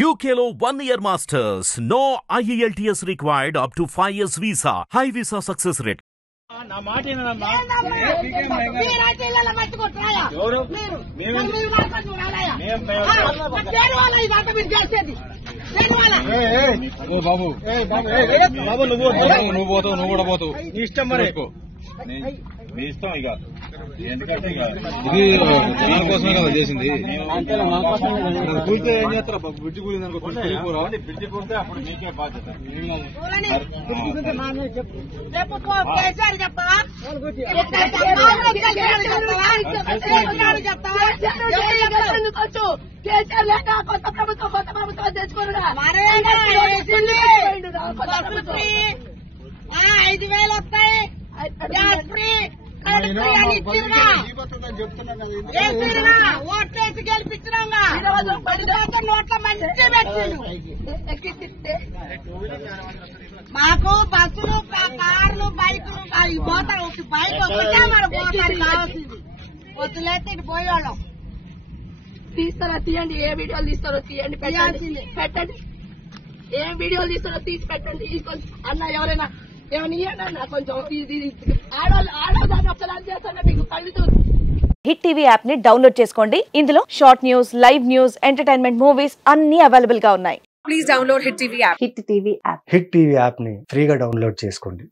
UKLO 1 year masters. No IELTS required up to 5 years visa. High visa success rate. మీ ఇష్టం ఇక ఎందుకంటే ఇది దాని కోసమే కదా చేసింది. కూలితే ఏం చేస్తారా? బ్రిడ్జి కూలిందనుకో, బ్రిడ్జి కూలితే అప్పుడు మీకే బాధ్యత. కేసీఆర్ లేక కొత్త ప్రభుత్వం తెచ్చుకున్నా 5,000 వస్తాయి. ఓట్లేసి గెలిపించినాగా నోట్ల మంచి మాకు బస్సులు కార్లు బైకులు పోతారు. బైక్ వస్తే మరి పోతారు కావాల్సింది. వద్దులేస్తే ఇటు పోయేవాళ్ళం. తీస్తారా? తీయండి. ఏ వీడియోలు తీస్తారో తీయండి, పెట్టండి. ఏం వీడియోలు తీస్తారో తీసి పెట్టండి. అన్న ఎవరైనా ఏమన్నా కొంచెం హిట్ టీవీ యాప్ ని డౌన్లోడ్ చేసుకోండి. ఇందులో short news, live news, entertainment movies అన్ని అవైలబుల్ గా ఉన్నాయి. Please download hit TV app. Hit TV app ని ఫ్రీగా డౌన్లోడ్ చేసుకోండి.